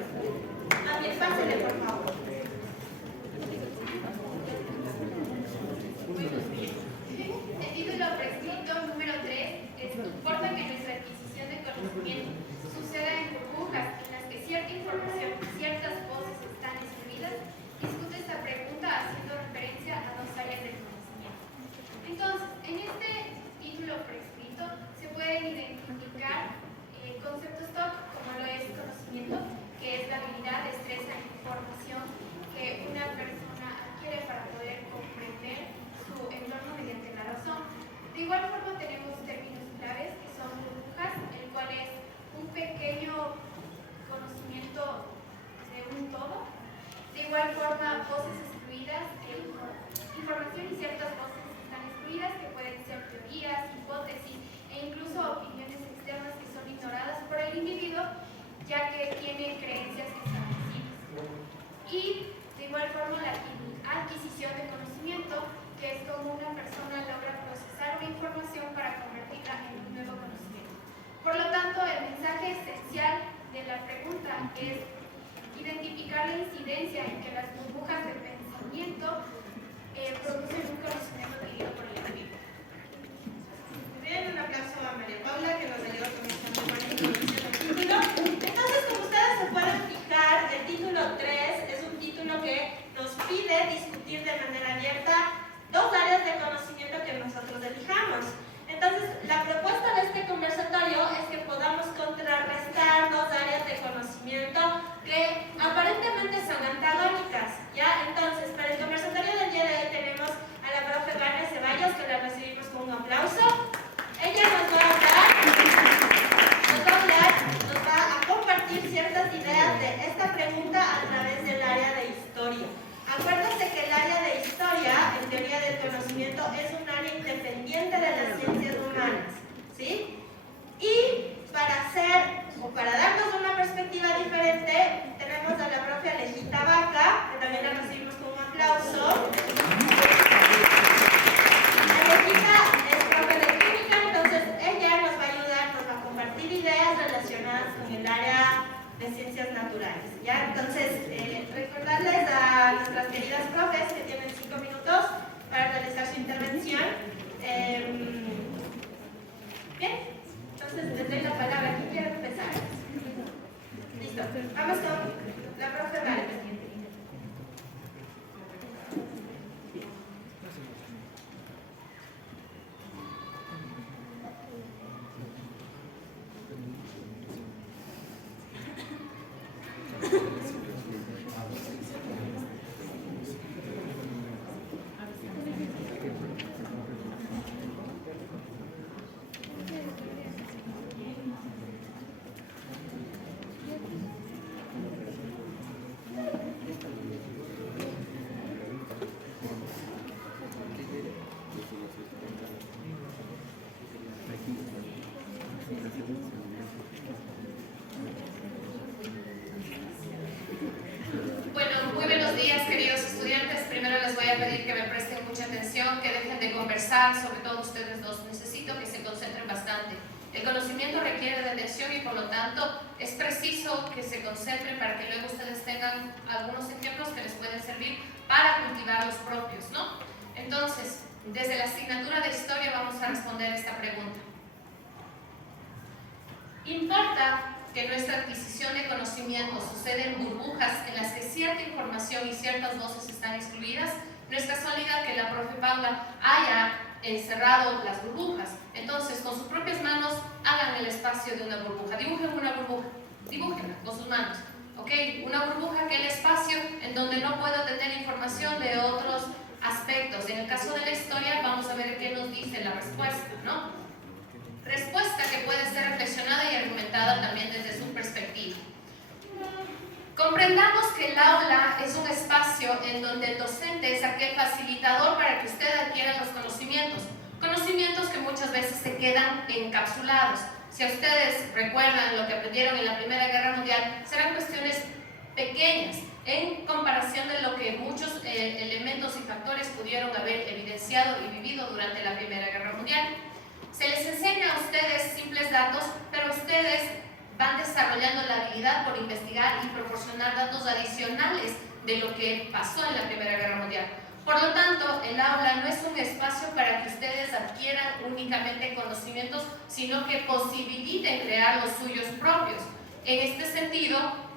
A ver, pásele, por favor. El título prescrito número 3 es: importa que nuestra adquisición de conocimiento suceda en burbujas en las que cierta información y ciertas voces están excluidas. Discute esta pregunta haciendo referencia a dos áreas del conocimiento. Entonces, en este título prescrito se pueden identificar conceptos TOC, como lo es conocimiento, que es la habilidad, destreza e información que una persona adquiere para poder comprender su entorno mediante la razón. De igual forma tenemos términos claves que son burbujas, el cual es un pequeño conocimiento de un todo. De igual forma, voces excluidas, información y ciertas voces están excluidas, que pueden ser teorías, hipótesis e incluso opiniones externas que son ignoradas por el individuo, ya que tiene creencias establecidas. Y de igual forma, la adquisición de conocimiento, que es como una persona logra procesar una información para convertirla en un nuevo conocimiento. Por lo tanto, el mensaje esencial de la pregunta es identificar la incidencia en que las burbujas de pensamiento producen un conocimiento adquirido por el individuo. Bien, un aplauso a María Paula, que nos ayudó con esta muy buena introducción del título. Entonces, como ustedes se pueden fijar, el título 3 es un título que nos pide discutir de manera abierta dos áreas de conocimiento que nosotros elijamos. Entonces, la propuesta de este conversatorio es que podamos contrarrestar dos áreas de conocimiento que aparentemente son antagónicas, ¿ya? Entonces, para el conversatorio del día de hoy tenemos a la profe Vania Ceballos, que la recibimos con un aplauso. Ella nos va a compartir ciertas ideas de esta pregunta a través del área de historia. Acuérdense que el área de historia, en teoría del conocimiento, es un área independiente de las ciencias humanas, ¿sí? Y para darnos una perspectiva diferente, tenemos a la profe Alejita Vaca, que también la recibimos con un aplauso. Alejita es profe de química, entonces ella nos va a ayudar, nos va a compartir ideas relacionadas con el área de ciencias naturales, ¿ya? Entonces, recordarles a nuestras queridas profes que tienen 5 minutos para realizar su intervención. Bien, entonces les doy la palabra. ¿Quién quiere empezar? Listo, vamos con la profe Vale. Bueno, muy buenos días, queridos estudiantes. Primero les voy a pedir que me presten mucha atención, que dejen de conversar, sobre todo ustedes dos. Necesito que se concentren bastante. El conocimiento requiere de atención y por lo tanto es preciso que se concentren para que luego ustedes tengan algunos ejemplos que les pueden servir para cultivar los propios, ¿no? Entonces, desde la asignatura de historia vamos a responder esta pregunta. ¿Importa que nuestra adquisición de conocimiento sucede en burbujas en las que cierta información y ciertas voces están excluidas? No es casualidad que la profe Paula haya encerrado las burbujas. Entonces, con sus propias manos, hagan el espacio de una burbuja. Dibujen una burbuja. Dibújenla con sus manos. ¿Ok? Una burbuja que es el espacio en donde no puedo tener información de otros aspectos. En el caso de la historia, vamos a ver qué nos dice la respuesta, ¿no? Respuesta que puede ser reflexionada y argumentada también desde su perspectiva. Comprendamos que el aula es un espacio en donde el docente es aquel facilitador para que usted adquiera los conocimientos. Conocimientos que muchas veces se quedan encapsulados. Si ustedes recuerdan lo que aprendieron en la Primera Guerra Mundial, serán cuestiones pequeñas en comparación de lo que muchos elementos y factores pudieron haber evidenciado y vivido durante la Primera Guerra Mundial. Se les enseña a ustedes simples datos, pero ustedes van desarrollando la habilidad por investigar y proporcionar datos adicionales de lo que pasó en la Primera Guerra Mundial. Por lo tanto, el aula no es un espacio para que ustedes adquieran únicamente conocimientos, sino que posibiliten crear los suyos propios. En este sentido,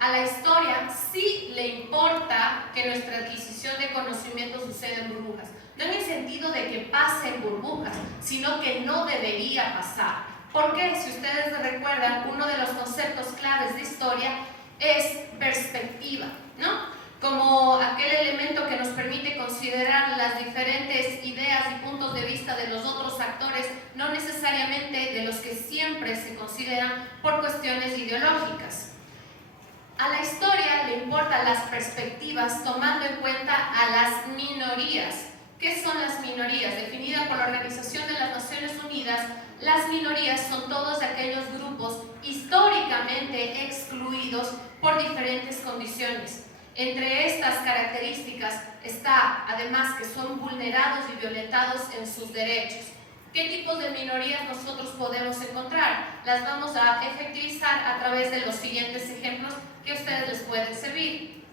a la historia sí le importa que nuestra adquisición de conocimiento suceda en burbujas. No en el sentido de que pase en burbujas, sino que no debería pasar. ¿Por qué? Si ustedes recuerdan, uno de los conceptos claves de historia es perspectiva, ¿no? Como aquel elemento que nos permite considerar las diferentes ideas y puntos de vista de los otros actores, no necesariamente de los que siempre se consideran por cuestiones ideológicas. A la historia le importan las perspectivas tomando en cuenta a las minorías. ¿Qué son las minorías? Definidas por la Organización de las Naciones Unidas, las minorías son todos aquellos grupos históricamente excluidos por diferentes condiciones. Entre estas características está, además, que son vulnerados y violentados en sus derechos. ¿Qué tipos de minorías nosotros podemos encontrar? Las vamos a efectivizar a través de los siguientes ejemplos que a ustedes les pueden servir.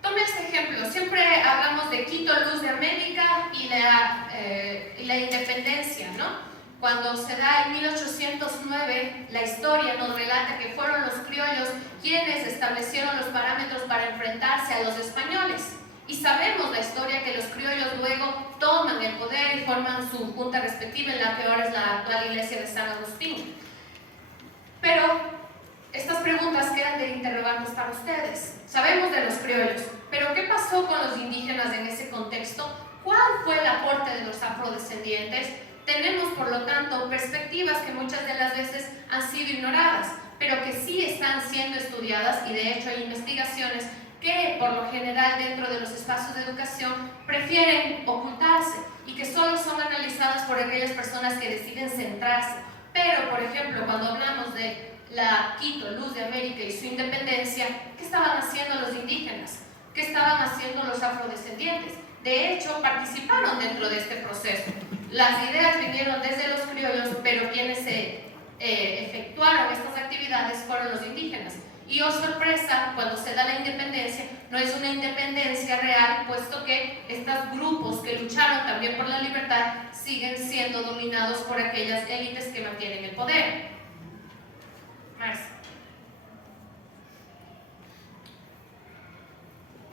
Tome este ejemplo. Siempre hablamos de Quito, luz de América y la independencia, ¿no? Cuando se da en 1809, la historia nos relata que fueron los criollos quienes establecieron los parámetros para enfrentarse a los españoles. Y sabemos la historia que los criollos luego toman el poder y forman su junta respectiva, en la que ahora es la actual iglesia de San Agustín. Pero estas preguntas quedan de interrogantes para ustedes. Sabemos de los criollos, pero ¿qué pasó con los indígenas en ese contexto? ¿Cuál fue el aporte de los afrodescendientes? Tenemos, por lo tanto, perspectivas que muchas de las veces han sido ignoradas, pero que sí están siendo estudiadas, y de hecho hay investigaciones que, por lo general, dentro de los espacios de educación, prefieren ocultarse y que solo son analizadas por aquellas personas que deciden centrarse. Pero, por ejemplo, cuando hablamos de la Quito, luz de América y su independencia, ¿qué estaban haciendo los indígenas? ¿Qué estaban haciendo los afrodescendientes? De hecho, participaron dentro de este proceso. Las ideas vinieron desde los criollos, pero quienes se efectuaron estas actividades fueron los indígenas. Y oh sorpresa, cuando se da la independencia, no es una independencia real, puesto que estos grupos que lucharon también por la libertad siguen siendo dominados por aquellas élites que mantienen el poder. Marcia.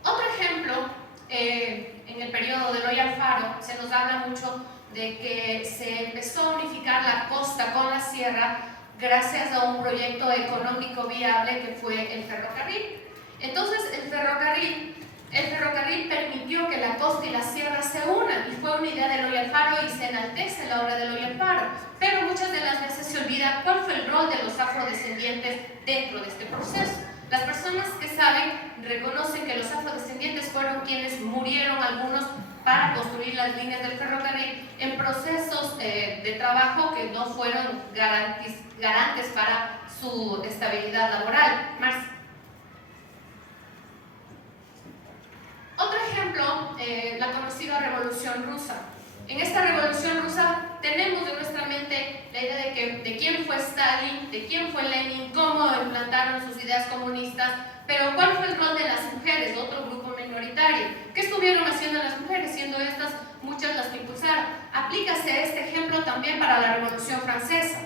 Otro ejemplo, en el periodo de Eloy Alfaro, se nos habla mucho de que se empezó a unificar la costa con la sierra gracias a un proyecto económico viable que fue el ferrocarril. Entonces el ferrocarril permitió que la costa y la sierra se unan, y fue una idea de Eloy Alfaro y se enaltece la obra de Eloy Alfaro, pero muchas de las veces se olvida cuál fue el rol de los afrodescendientes dentro de este proceso. Las personas que saben reconocen que los afrodescendientes fueron quienes murieron, algunos para construir las líneas del ferrocarril en procesos de trabajo que no fueron garantes para su estabilidad laboral. Marcia. Otro ejemplo, la conocida Revolución Rusa. En esta Revolución Rusa tenemos en nuestra mente la idea de quién fue Stalin, de quién fue Lenin, cómo implantaron sus ideas comunistas, pero ¿cuál fue el rol de las mujeres, otro grupo minoritario? ¿Qué estuvieron haciendo las mujeres, siendo estas muchas las que impulsaron? Aplícase este ejemplo también para la Revolución Francesa.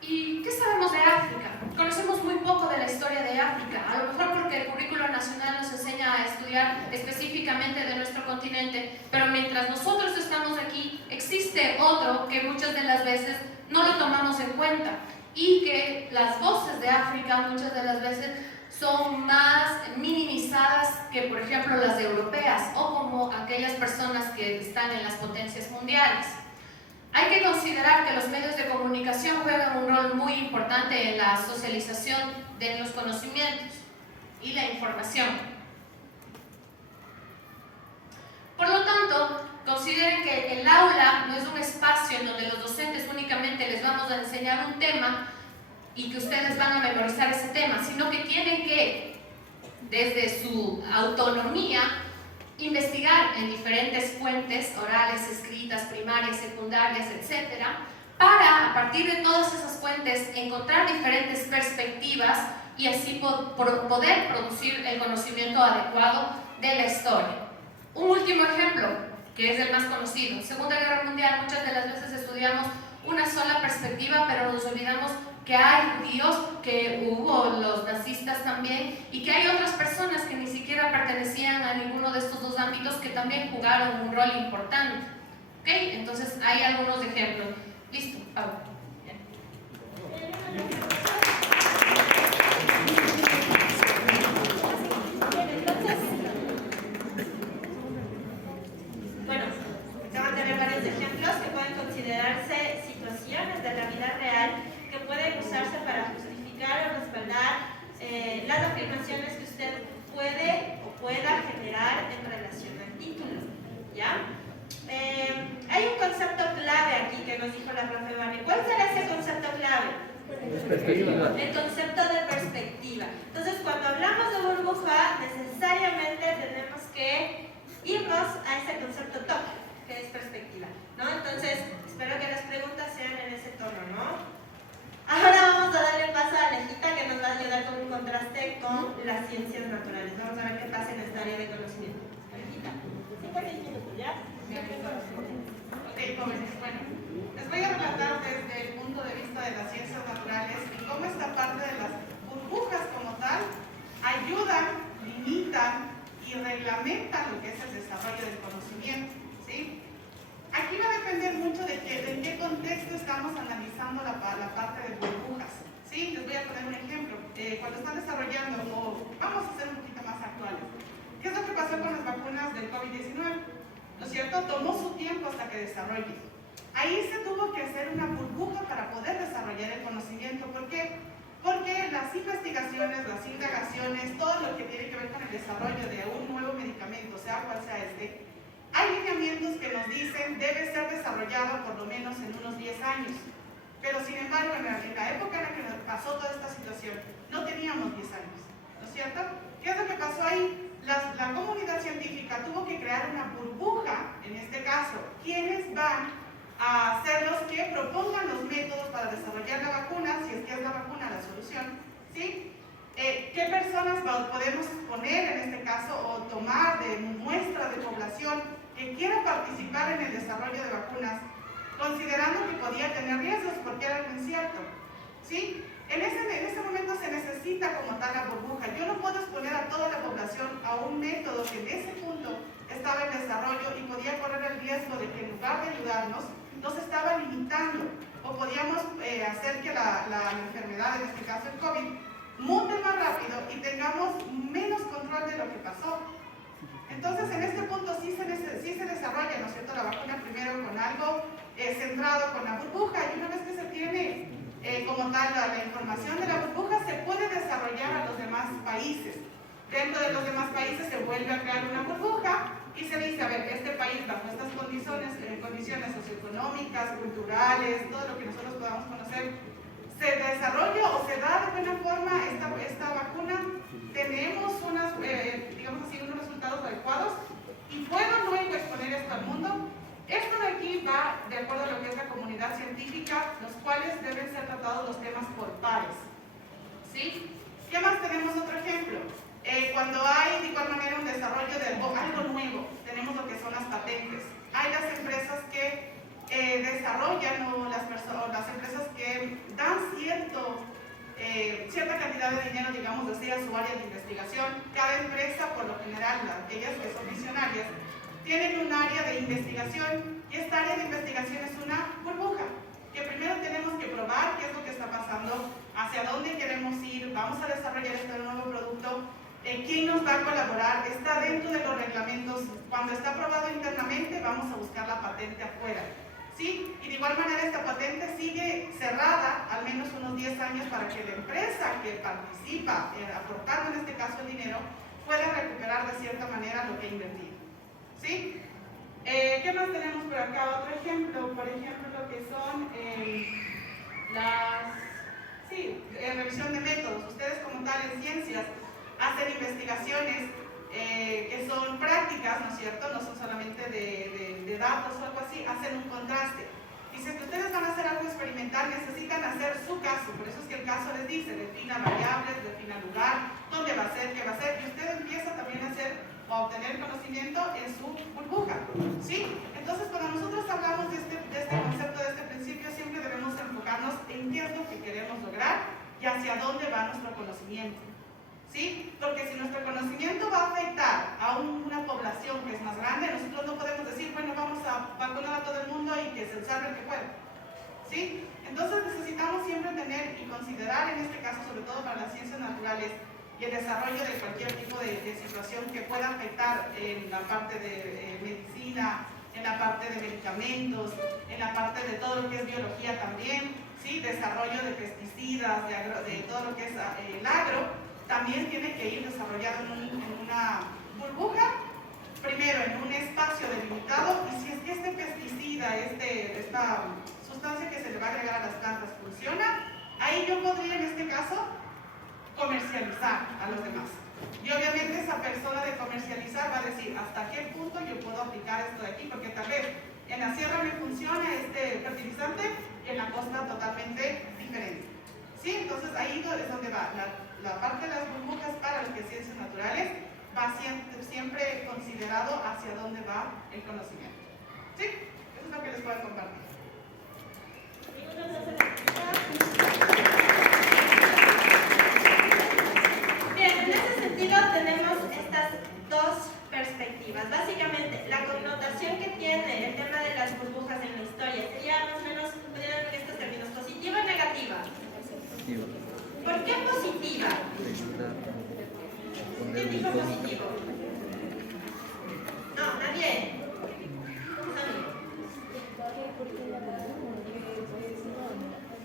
¿Y qué sabemos de África? Conocemos muy poco de la historia de África, a lo mejor porque el currículo nacional nos enseña a estudiar específicamente de nuestro continente, pero mientras nosotros estamos aquí, existe otro que muchas de las veces no lo tomamos en cuenta, y que las voces de África muchas de las veces son más minimizadas que, por ejemplo, las europeas o como aquellas personas que están en las potencias mundiales. Hay que considerar que los medios de comunicación juegan un rol muy importante en la socialización de los conocimientos y la información. Por lo tanto, consideren que el aula no es un espacio en donde los docentes únicamente les vamos a enseñar un tema y que ustedes van a memorizar ese tema, sino que tienen que, desde su autonomía, investigar en diferentes fuentes orales, escritas, primarias, secundarias, etcétera, para, a partir de todas esas fuentes, encontrar diferentes perspectivas y así poder producir el conocimiento adecuado de la historia. Un último ejemplo, que es el más conocido. Segunda Guerra Mundial, muchas de las veces estudiamos una sola perspectiva, pero nos olvidamos que hay judíos, que hubo los nazistas también, y que hay otras personas que ni siquiera pertenecían a ninguno de estos dos ámbitos que también jugaron un rol importante. ¿Ok? Entonces hay algunos ejemplos. Listo, Pau. Bien. Bueno, acaban de ver varios ejemplos que pueden considerarse situaciones de la vida real que pueden usarse para justificar o respaldar las afirmaciones que usted puede o pueda generar en relación al título, ¿ya? Hay un concepto clave aquí que nos dijo la profe Bani. ¿Cuál será ese concepto clave? Perspectiva. El concepto de perspectiva. Entonces, cuando hablamos de burbuja, necesariamente tenemos que irnos a ese concepto top, que es perspectiva, ¿no? Entonces, espero que las preguntas sean en ese tono, ¿no? Ahora vamos a darle paso a Alejita, que nos va a ayudar con un contraste con las ciencias naturales. Vamos a ver qué pasa en esta área de conocimiento. Alejita, 5 minutos, ¿ya? Ok, jóvenes, bueno, les voy a relatar desde el punto de vista de las ciencias naturales y cómo esta parte de las burbujas como tal ayudan, limitan y reglamentan lo que es el desarrollo del conocimiento, ¿sí? Aquí va a depender mucho de en qué contexto estamos analizando la parte de burbujas, ¿sí? Les voy a poner un ejemplo. Cuando están desarrollando, o vamos a ser un poquito más actuales, ¿qué es lo que pasó con las vacunas del COVID-19? ¿No es cierto? Tomó su tiempo hasta que desarrolle. Ahí se tuvo que hacer una burbuja para poder desarrollar el conocimiento. ¿Por qué? Porque las investigaciones, las indagaciones, todo lo que tiene que ver con el desarrollo de un nuevo medicamento, sea cual sea este, hay lineamientos que nos dicen debe ser desarrollado por lo menos en unos 10 años. Pero sin embargo, en la época en la que nos pasó toda esta situación, no teníamos 10 años. ¿No es cierto? ¿Qué es lo que pasó ahí? La comunidad científica tuvo que crear una burbuja, en este caso, quienes van a ser los que propongan los métodos para desarrollar la vacuna, si es que es la vacuna la solución, ¿sí? ¿Qué personas podemos poner en este caso o tomar de muestra de población que quiera participar en el desarrollo de vacunas, considerando que podía tener riesgos porque era algo incierto, ¿sí? En ese momento se necesita como tal la burbuja. Yo no puedo exponer a toda la población a un método que en ese punto estaba en desarrollo y podía correr el riesgo de que en lugar de ayudarnos, nos estaba limitando o podíamos hacer que la enfermedad, en este caso el COVID, mute más rápido y tengamos menos control de lo que pasó. Entonces, en este punto sí se desarrolla, ¿no es cierto?, la vacuna primero con algo centrado con la burbuja, y una vez que se tiene como tal la información de la burbuja, se puede desarrollar a los demás países. Dentro de los demás países se vuelve a crear una burbuja y se dice, a ver, este país bajo estas condiciones socioeconómicas, culturales, todo lo que nosotros podamos conocer, se desarrolla o se da de buena forma esta vacuna, tenemos digamos así, unos resultados adecuados y puedo luego exponer esto al mundo. Esto de aquí va de acuerdo a lo que es la comunidad científica, los cuales deben ser tratados los temas por pares, ¿sí? ¿Qué más tenemos? Otro ejemplo. Cuando hay de igual manera un desarrollo de algo nuevo, tenemos lo que son las patentes. Hay las empresas que desarrollan o las empresas que dan cierta cantidad de dinero, digamos, hacia su área de investigación. Cada empresa, por lo general, aquellas que son visionarias, tienen un área de investigación y esta área de investigación es una burbuja, que primero tenemos que probar qué es lo que está pasando, hacia dónde queremos ir, vamos a desarrollar este nuevo producto, quién nos va a colaborar, está dentro de los reglamentos, cuando está aprobado internamente vamos a buscar la patente afuera, ¿sí? Y de igual manera esta patente sigue cerrada al menos unos 10 años para que la empresa que participa, aportando en este caso el dinero, pueda recuperar de cierta manera lo que ha invertido, ¿sí? ¿Qué más tenemos por acá? Otro ejemplo, por ejemplo, lo que son Sí, revisión de métodos. Ustedes como tal en ciencias hacen investigaciones que son prácticas, ¿no es cierto? No son solamente de datos o algo así, hacen un contraste. Dice que ustedes van a hacer algo experimental, necesitan hacer su caso, por eso es que el caso les dice, defina variables, defina lugar, dónde va a ser, qué va a ser, y usted empieza también a hacer o a obtener conocimiento en su burbuja, ¿sí? Entonces, cuando nosotros hablamos de este concepto, de este principio, siempre debemos enfocarnos en qué es lo que queremos lograr y hacia dónde va nuestro conocimiento, ¿sí? Porque si nuestro conocimiento va a afectar a una población que es más grande, nosotros no podemos decir, bueno, vamos a vacunar a todo el mundo y que se salve el que pueda, ¿sí? Entonces necesitamos siempre tener y considerar, en este caso, sobre todo para las ciencias naturales, y el desarrollo de cualquier tipo de situación que pueda afectar en la parte de medicina, en la parte de medicamentos, en la parte de todo lo que es biología también, ¿sí? Desarrollo de pesticidas, de todo lo que es el agro, también tiene que ir desarrollado en una burbuja, primero en un espacio delimitado, y si es que este pesticida, esta sustancia que se le va a agregar a las plantas funciona, ahí yo podría en este caso comercializar a los demás. Y obviamente esa persona de comercializar va a decir hasta qué punto yo puedo aplicar esto de aquí, porque tal vez en la sierra me funciona este fertilizante y en la costa totalmente diferente. ¿Sí? Entonces ahí es donde va la parte de las burbujas para lo que es ciencias naturales, va siempre considerado hacia dónde va el conocimiento. ¿Sí? Eso es lo que les puedo compartir. Bien, en ese sentido tenemos estas dos perspectivas. Básicamente, la connotación que tiene el tema de las burbujas en la historia sería más o menos, podría dar en estos términos, positiva o negativa. ¿Por qué positiva? ¿Quién dijo positivo? No, nadie.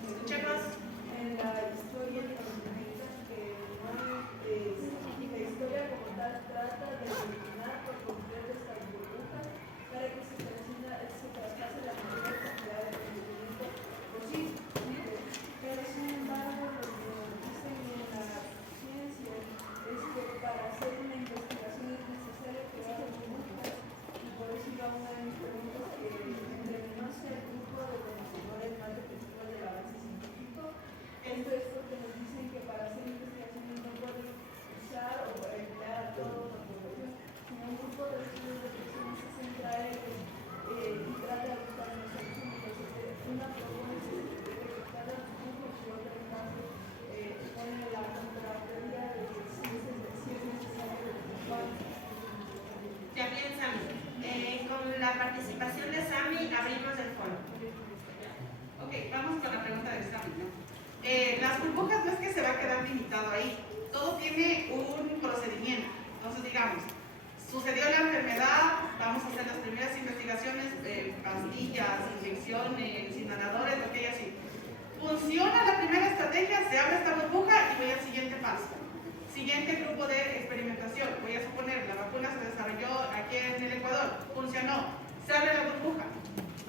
Escuchemos. En la historia nos comentan que la historia como tal trata de eliminar por completo estas burbujas para que se traspase la mayor cantidad de conocimiento posible. Pero sin embargo, lo que dicen en la ciencia es que para hacer una investigación es necesario crear burbujas, y por eso iba una de mis preguntas, que entre no sea el grupo de conocedores más defensivos del avance científico. Esto es porque nos dicen que para hacer investigaciones no pueden usar o emplear a toda la población, sino un grupo de estudios de personas se centra en ellos y trata de buscar una solución. Entonces, una propuesta es que cada grupo y otro caso pone la contrateoría de que si es necesario desvirtuar. Ya bien, Sami. Con la participación de Sami abrimos el foro. Ok, vamos con la pregunta de Sami, ¿no? Las burbujas no es que se va a quedar limitado ahí, todo tiene un procedimiento. Entonces, digamos, sucedió la enfermedad, vamos a hacer las primeras investigaciones, pastillas, inyecciones, inhaladores, lo que haya así. Funciona la primera estrategia, se abre esta burbuja y voy al siguiente paso. Siguiente grupo de experimentación, voy a suponer, la vacuna se desarrolló aquí en el Ecuador, funcionó, se abre la burbuja,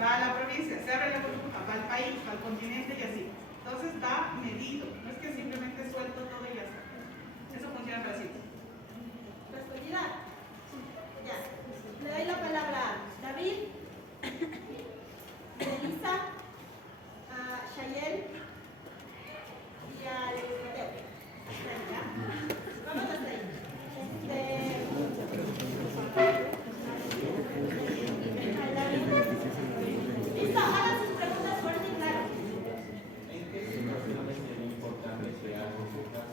va a la provincia, se abre la burbuja, va al país, va al continente y así. Entonces va medido, no es que simplemente suelto todo y ya está. Eso funciona para sí. ¿Respondida? Ya. Le doy la palabra a David, Melissa, a Shayel y a Mateo. ¿Ya? Vamos hasta ahí. David. Listo, hagan sus preguntas fuerte y claro. ¿En qué situaciones sería importante crear burbujas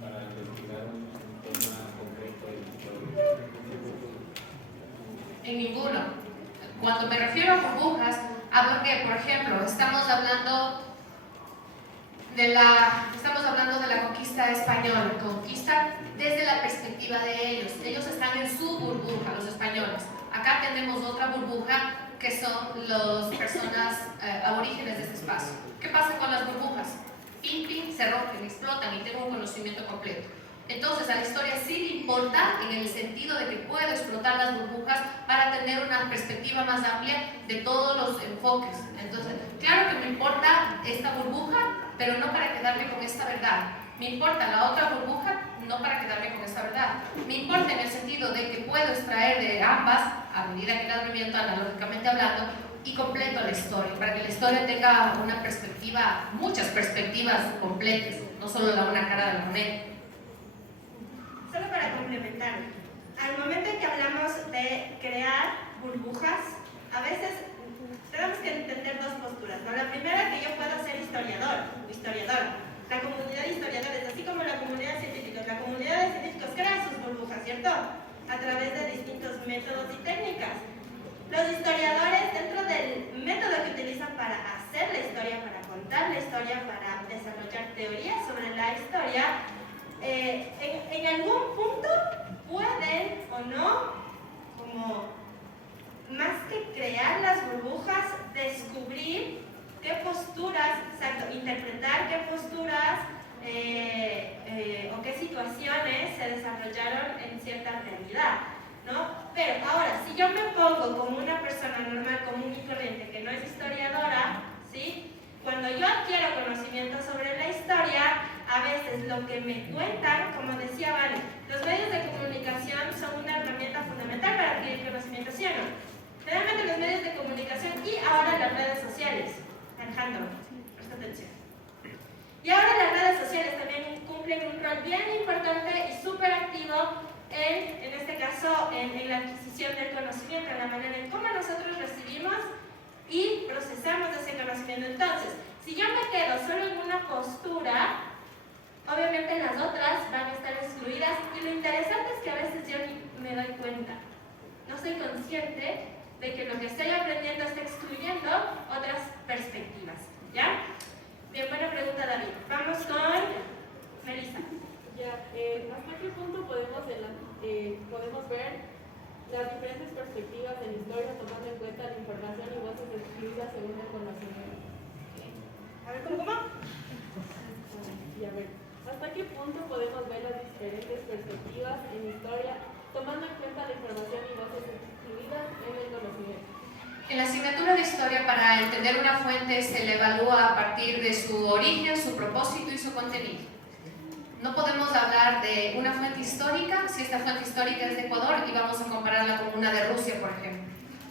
para investigar un tema concreto de la historia? En ninguno. Cuando me refiero a burbujas, hablo que, por ejemplo, estamos hablando de la conquista española, conquista desde la perspectiva de ellos. Ellos están en su burbuja, los españoles. Acá tenemos otra burbuja que son las personas aborígenes de este espacio. ¿Qué pasa con las burbujas? Pim, pim, se rompen, explotan y tengo un conocimiento completo. Entonces a la historia sí le importa en el sentido de que puedo explotar las burbujas para tener una perspectiva más amplia de todos los enfoques. Entonces, claro que me importa esta burbuja pero no para quedarme con esta verdad. Me importa la otra burbuja, no para quedarme con esta verdad. Me importa en el sentido de que puedo extraer de ambas, a medida que las reviento analógicamente hablando, y completo la historia, para que la historia tenga una perspectiva, muchas perspectivas completas, no solo una cara de la moneda. Solo para complementar, al momento en que hablamos de crear burbujas, a veces tenemos que entender dos posturas, ¿no? La primera, que yo puedo ser historiador o historiadora. La comunidad de historiadores, así como la comunidad de científicos. La comunidad de científicos crea sus burbujas, ¿cierto? A través de distintos métodos y técnicas. Los historiadores, dentro del método que utilizan para hacer la historia, para contar la historia, para desarrollar teorías sobre la historia, en algún punto pueden o no, como más que crear las burbujas, descubrir qué posturas, exacto, interpretar qué posturas o qué situaciones se desarrollaron en cierta realidad, ¿no? Pero ahora, si yo me pongo como una persona normal, común y corriente, que no es historiadora, ¿sí? Cuando yo adquiero conocimiento sobre la historia, a veces lo que me cuentan, como decía Vale, los medios de comunicación son una herramienta fundamental para adquirir conocimiento, ¿sí o no? Generalmente los medios de comunicación y ahora las redes sociales. Alejandro, presta atención. Y ahora las redes sociales también cumplen un rol bien importante y súper activo en este caso, en la adquisición del conocimiento, en la manera en cómo nosotros recibimos y procesamos ese conocimiento. Entonces, si yo me quedo solo en una postura, obviamente las otras van a estar excluidas, y lo interesante es que a veces yo ni me doy cuenta. No soy consciente de que lo que estoy aprendiendo está excluyendo otras perspectivas, ¿ya? Bien, buena pregunta, David. Vamos con Melissa. Ya, ¿hasta qué punto podemos ver las diferentes perspectivas en historia tomando en cuenta la información y voces excluidas según el conocimiento? A ver, ¿cómo? Y a ver, ¿hasta qué punto podemos ver las diferentes perspectivas en historia tomando en cuenta la información y voces excluidas en el conocimiento? En la asignatura de historia, para entender una fuente se le evalúa a partir de su origen, su propósito y su contenido. No podemos hablar de una fuente histórica si esta fuente histórica es de Ecuador y vamos a compararla con una de Rusia, por ejemplo.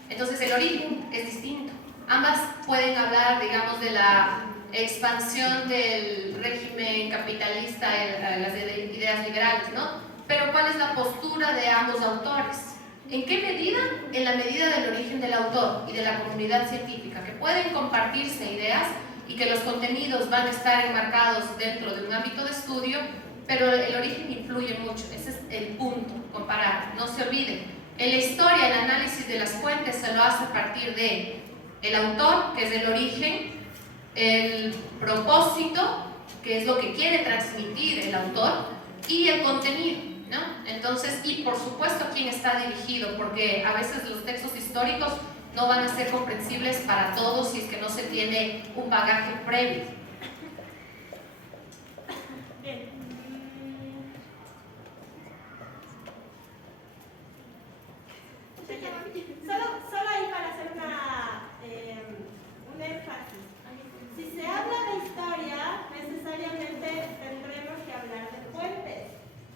Entonces el origen es distinto. Ambas pueden hablar, digamos, de la expansión del régimen capitalista, las ideas liberales, ¿no? Pero ¿cuál es la postura de ambos autores? ¿En qué medida? En la medida del origen del autor y de la comunidad científica, que pueden compartirse ideas y que los contenidos van a estar enmarcados dentro de un ámbito de estudio, pero el origen influye mucho. Ese es el punto, comparar. No se olviden, en la historia el análisis de las fuentes se lo hace a partir de el autor, que es el origen, el propósito, que es lo que quiere transmitir el autor, y el contenido, ¿no? Entonces, y por supuesto a quién está dirigido, porque a veces los textos históricos no van a ser comprensibles para todos si es que no se tiene un bagaje previo. Bien. Solo ahí para hacer un énfasis. Si se habla de historia, necesariamente tendremos que hablar de fuentes.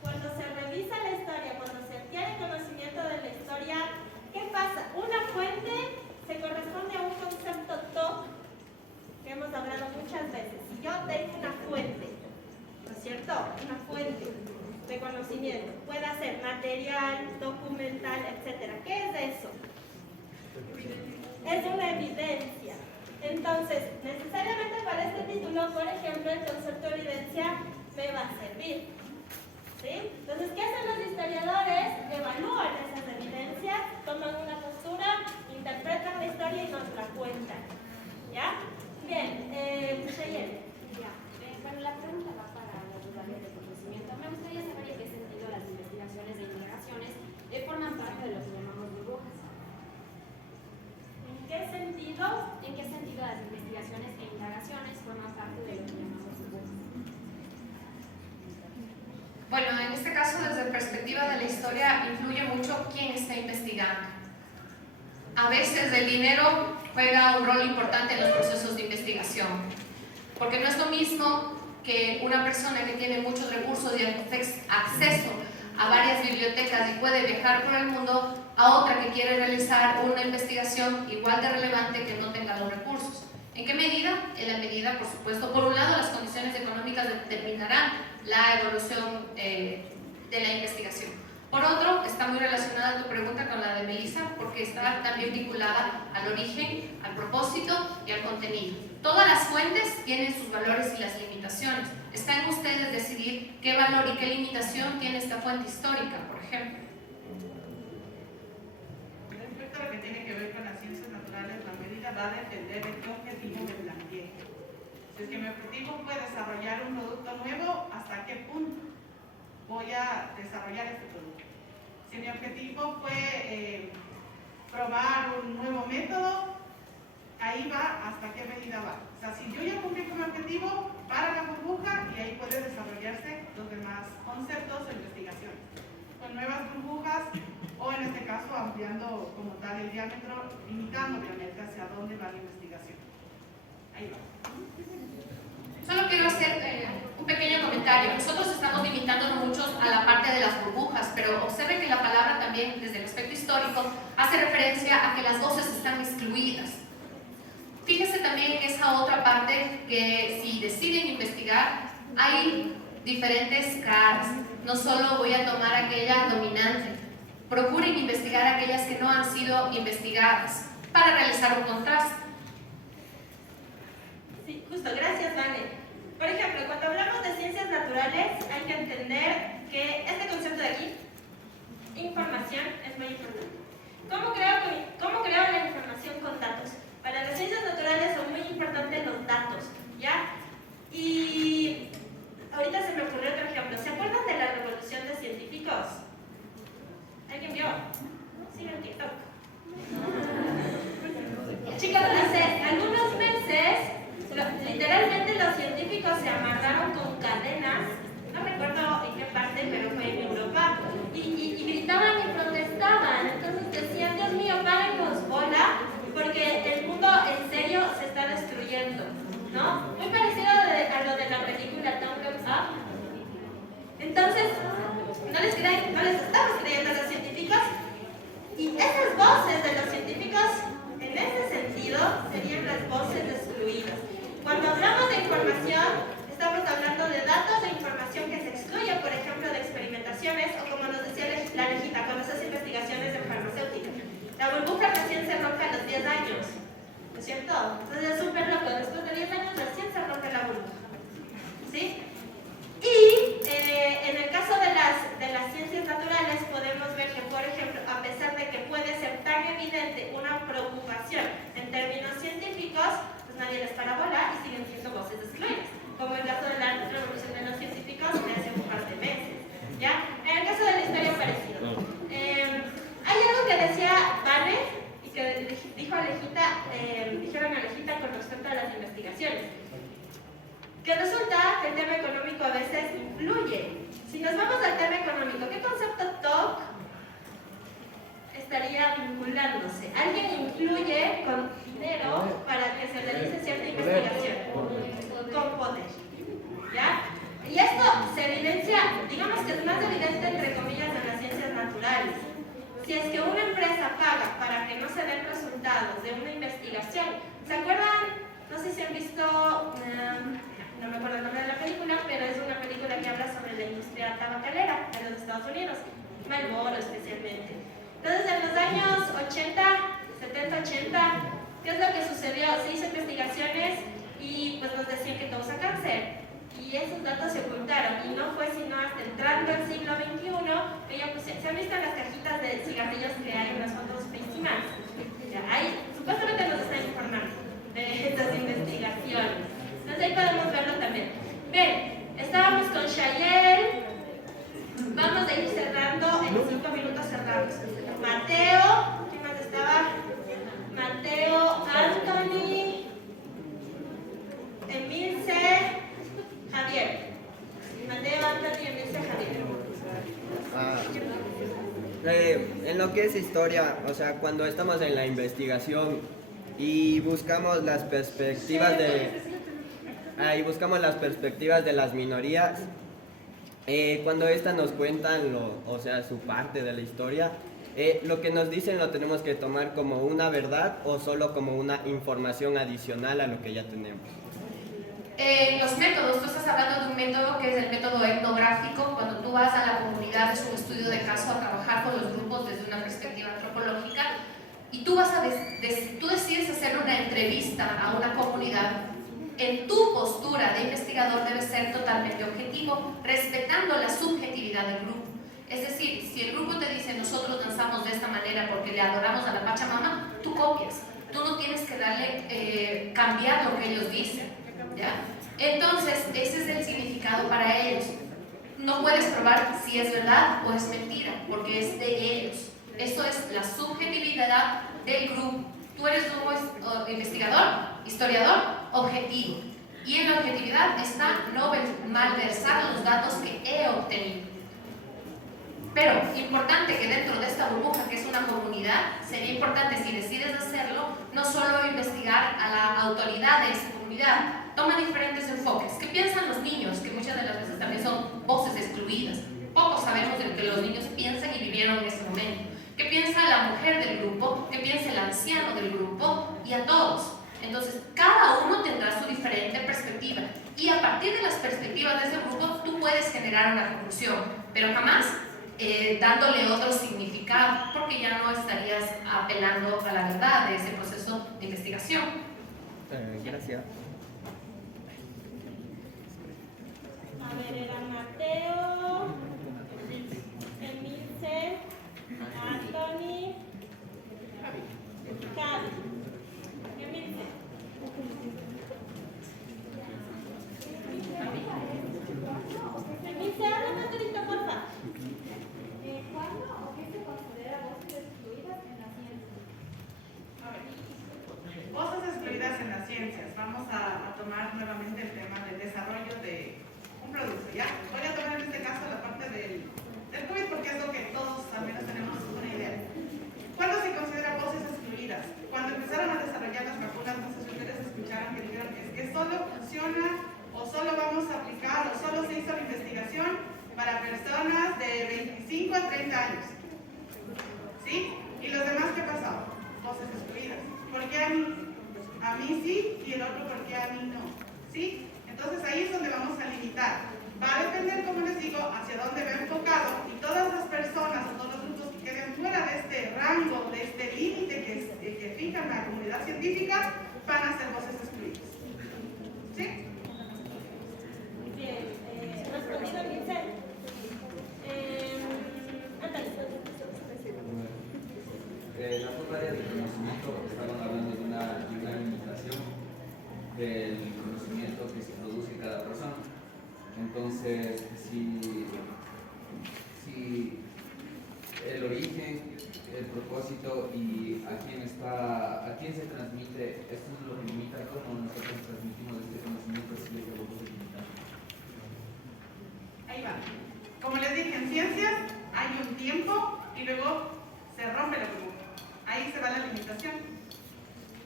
Cuando se revisa la historia, cuando se adquiere conocimiento de la historia, ¿qué pasa? Una fuente se corresponde a un concepto top que hemos hablado muchas veces. Si yo tengo una fuente, ¿no es cierto? Una fuente de conocimiento, puede ser material, documental, etc. ¿Qué es eso? Es una evidencia. Entonces, necesariamente para este título, por ejemplo, el concepto de evidencia me va a servir. ¿Sí? Entonces, ¿qué hacen los historiadores? Evalúan esas evidencias, toman una postura, interpretan la historia y nos la cuentan. ¿Ya? Bien, Cheyenne. Bueno, la pregunta va para las áreas de conocimiento. Me gustaría saber en qué sentido las investigaciones e indagaciones forman parte de lo que llamamos burbujas. ¿En qué sentido? ¿En qué sentido las investigaciones e indagaciones forman parte de lo que llamamos burbujas? Bueno, en este caso, desde la perspectiva de la historia, influye mucho quién está investigando. A veces el dinero juega un rol importante en los procesos de investigación. Porque no es lo mismo que una persona que tiene muchos recursos y acceso a varias bibliotecas y puede viajar por el mundo, a otra que quiere realizar una investigación igual de relevante que no tenga los recursos. ¿En qué medida? En la medida, por supuesto, por un lado, las condiciones económicas determinarán la evolución de la investigación. Por otro, está muy relacionada tu pregunta con la de Melissa, porque está también vinculada al origen, al propósito y al contenido. Todas las fuentes tienen sus valores y las limitaciones. Está en ustedes decidir qué valor y qué limitación tiene esta fuente histórica, por ejemplo. Respecto a lo que tiene que ver con las ciencias naturales, la medida va a depender de qué objetivo me planteé. Si es que mi objetivo fue desarrollar un producto nuevo, ¿hasta qué punto voy a desarrollar este producto? Si mi objetivo fue probar un nuevo método, ahí va hasta qué medida va. O sea, si yo ya cumplí con mi objetivo, para la burbuja y ahí puede desarrollarse los demás conceptos o investigaciones. Con nuevas burbujas o en este caso ampliando como tal el diámetro, limitando obviamente hacia dónde va la investigación. Ahí va. Solo quiero hacer un pequeño comentario. Nosotros estamos limitándonos mucho a la parte de las burbujas, pero observen que la palabra también, desde el aspecto histórico, hace referencia a que las voces están excluidas. Fíjense también en esa otra parte que si deciden investigar, hay diferentes caras. No solo voy a tomar aquella dominante. Procuren investigar aquellas que no han sido investigadas para realizar un contraste. Sí, justo, gracias, Vane. Por ejemplo, cuando hablamos de ciencias naturales, hay que entender que este concepto de aquí, información, es muy importante. ¿Cómo creo la información con datos? Para las ciencias naturales son muy importantes los datos, ¿ya? Y ahorita se me ocurrió otro ejemplo. ¿Se acuerdan de la revolución de científicos? ¿Alguien vio? Sí, en TikTok. Chicos, hace algunos meses, literalmente los científicos se amarraron con cadenas, no recuerdo en qué parte, pero fue en Europa, y gritaban y protestaban. Entonces decían, Dios mío, párennos bola, porque el mundo en serio se está destruyendo, ¿no? Muy parecido a lo de la película Don't Look Up. Entonces, no les estamos creyendo a los científicos, y esas voces de los científicos, en ese sentido, serían las voces excluidas. Cuando hablamos de información, estamos hablando de datos de información que se excluye, por ejemplo, de experimentaciones, o como nos decía la Alejita, cuando se hace investigaciones en farmacéutica. La burbuja recién se rompe a los 10 años, ¿no es cierto? Entonces es súper loco, después de 10 años recién se rompe la burbuja, ¿sí? Y en el caso de las ciencias naturales podemos ver que, por ejemplo, a pesar de que puede ser tan evidente una preocupación en términos científicos, pues nadie les para bola y siguen siendo voces excluidas, como el caso de la revolución de los científicos de hace un par de meses, ¿ya? En el caso de la historia parecido. Hay algo que decía Vane y que dijeron a Alejita con respecto a las investigaciones. Que resulta que el tema económico a veces influye. Si nos vamos al tema económico, ¿qué concepto TOC estaría vinculándose? ¿Alguien influye con dinero para que se realice cierta investigación? Con poder, ¿ya? Y esto se evidencia, digamos que es más evidente entre comillas en las ciencias naturales. Si es que una empresa paga para que no se den resultados de una investigación, ¿se acuerdan? No sé si han visto, no me acuerdo el nombre de la película, pero es una película que habla sobre la industria tabacalera de los Estados Unidos, Marlboro especialmente. Entonces, en los años 80, 70, 80, ¿qué es lo que sucedió? Se hizo investigaciones y pues nos decían que causa cáncer. Y esos datos se ocultaron, y no fue sino hasta entrando al siglo XXI que ya pues, se han visto las cajitas de cigarrillos que hay unas fotos feísimas. Supuestamente nos están informando de estas investigaciones. Entonces ahí podemos verlo también. Bien, estábamos con Shayel. Vamos a ir cerrando, en 5 minutos cerramos. Mateo, ¿quién más estaba? Mateo, Anthony, Emilce, Javier. Mateo, Anthony, Emilce, Javier. En lo que es historia, o sea, cuando estamos en la investigación y buscamos las perspectivas de... ahí buscamos las perspectivas de las minorías. Cuando estas nos cuentan, o sea, su parte de la historia, lo que nos dicen lo tenemos que tomar como una verdad o solo como una información adicional a lo que ya tenemos. Los métodos, tú estás hablando de un método que es el método etnográfico. Cuando tú vas a la comunidad, es un estudio de caso, a trabajar con los grupos desde una perspectiva antropológica, y tú tú decides hacer una entrevista a una comunidad. En tu postura de investigador debe ser totalmente objetivo, respetando la subjetividad del grupo. Es decir, si el grupo te dice nosotros danzamos de esta manera porque le adoramos a la Pachamama, tú copias. Tú no tienes que darle, cambiar lo que ellos dicen, ¿ya? Entonces, ese es el significado para ellos. No puedes probar si es verdad o es mentira, porque es de ellos. Eso es la subjetividad del grupo. Tú eres un investigador, historiador, objetivo. Y en la objetividad está no malversar los datos que he obtenido. Pero importante que dentro de esta burbuja, que es una comunidad, sería importante, si decides hacerlo, no solo investigar a la autoridad de esa comunidad. Toma diferentes enfoques. ¿Qué piensan los niños? Que muchas de las veces también son voces excluidas. Poco sabemos de lo que los niños piensan y vivieron en ese momento. ¿Qué piensa la mujer del grupo? ¿Qué piensa el anciano del grupo? Y a todos. Entonces, cada uno tendrá su diferente perspectiva. Y a partir de las perspectivas de ese grupo, tú puedes generar una conclusión. Pero jamás dándole otro significado, porque ya no estarías apelando a la verdad de ese proceso de investigación. Gracias. A ver, era Mateo, Emilce, Anthony, Javi. Emilce. Emilce, habla más ahorita, porfa. ¿Cuándo o qué se considera voces excluidas en la ciencia? A ver, voces excluidas en las ciencias. Vamos a tomar nuevamente el tema del desarrollo de un producto, ¿ya? Voy a tomar en este caso la parte del COVID porque es lo que todos al menos tenemos una idea. ¿Cuándo se considera voces excluidas? Cuando empezaron a desarrollar las vacunas, no sé si ustedes escucharon que dijeron que solo funciona o solo vamos a aplicar o solo se hizo la investigación para personas de 25 a 30 años. ¿Sí? ¿Y los demás qué pasó? Voces excluidas. ¿Por qué a mí? A mí sí y el otro ¿por qué a mí no? ¿Sí? Entonces ahí es donde vamos a limitar. Va a depender, como les digo, hacia dónde va enfocado, y todas las personas o todos los grupos que queden fuera de este rango, de este límite que fija la comunidad científica, van a ser voces excluidas. ¿Sí? Bien, respondido Emilce. La otra área de conocimiento, estaban hablando de una limitación del conocimiento que se produce en cada persona. Entonces, si el origen, el propósito y a quién se transmite, esto es lo que limita cómo nosotros transmitimos este conocimiento, si es algo que limita. Ahí va. Como les dije, en ciencias hay un tiempo y luego se rompe la burbuja. Ahí se va la limitación.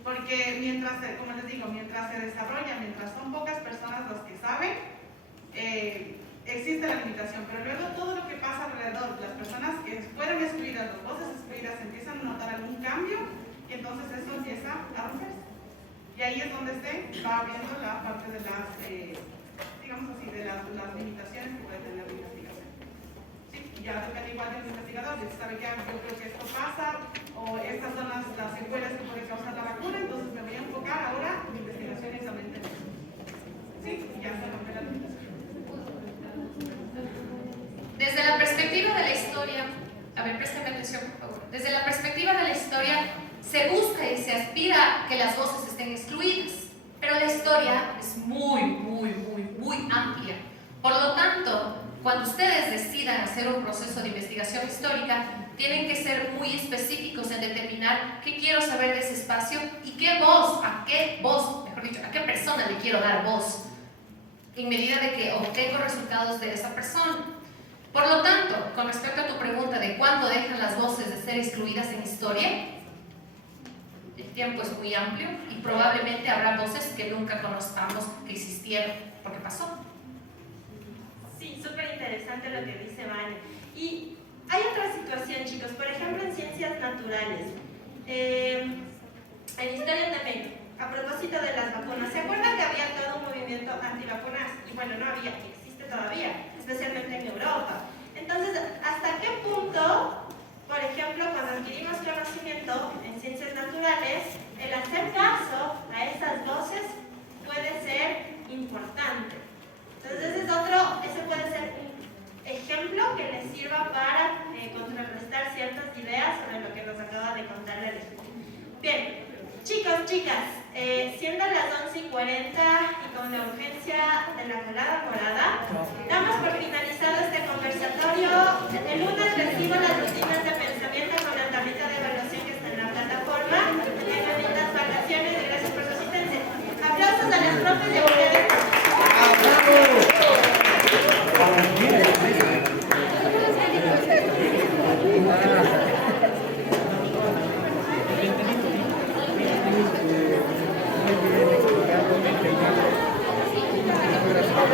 Porque mientras, como les digo, mientras se desarrolla, mientras son pocas personas las que saben, existe la limitación. Pero luego todo lo que pasa alrededor, las personas que fueron excluidas, las voces excluidas, empiezan a notar algún cambio y entonces eso empieza a romperse. Y ahí es donde se va viendo la parte de las, digamos así, de las limitaciones que puede tener la investigación. ¿Sí? Y ya depende igual del investigador, si sabe que yo creo que esto pasa, o estas son las secuelas que puede causar la vacuna, entonces me voy a enfocar ahora en mi investigación y solamente en eso. ¿Sí? Y ya se rompe la limitación. Desde la perspectiva de la historia, a ver, préstame atención, por favor. Desde la perspectiva de la historia, se busca y se aspira que las voces estén excluidas, pero la historia es muy amplia. Por lo tanto, cuando ustedes decidan hacer un proceso de investigación histórica, tienen que ser muy específicos en determinar qué quiero saber de ese espacio y a qué persona le quiero dar voz, en medida de que obtengo resultados de esa persona. Por lo tanto, con respecto a tu pregunta de cuándo dejan las voces de ser excluidas en historia, tiempo es muy amplio y probablemente habrá voces que nunca conozcamos que existieron, porque pasó. Sí, súper interesante lo que dice Vane. Y hay otra situación, chicos, por ejemplo en ciencias naturales, en historia también, a propósito de las vacunas. ¿Se acuerdan que había todo un movimiento antivacunas? Y bueno, no había, existe todavía, especialmente en Europa. Entonces, ¿hasta qué punto, por ejemplo, cuando adquirimos conocimiento en ciencias naturales, el hacer caso a esas voces puede ser importante? Entonces, ese puede ser un ejemplo que les sirva para contrarrestar ciertas ideas sobre lo que nos acaba de contar la lectura. Bien, chicos, chicas, siendo las 11:40 y con la urgencia de la colada morada, damos por finalizado este conversatorio. El lunes recibo las rutinas de pensamiento.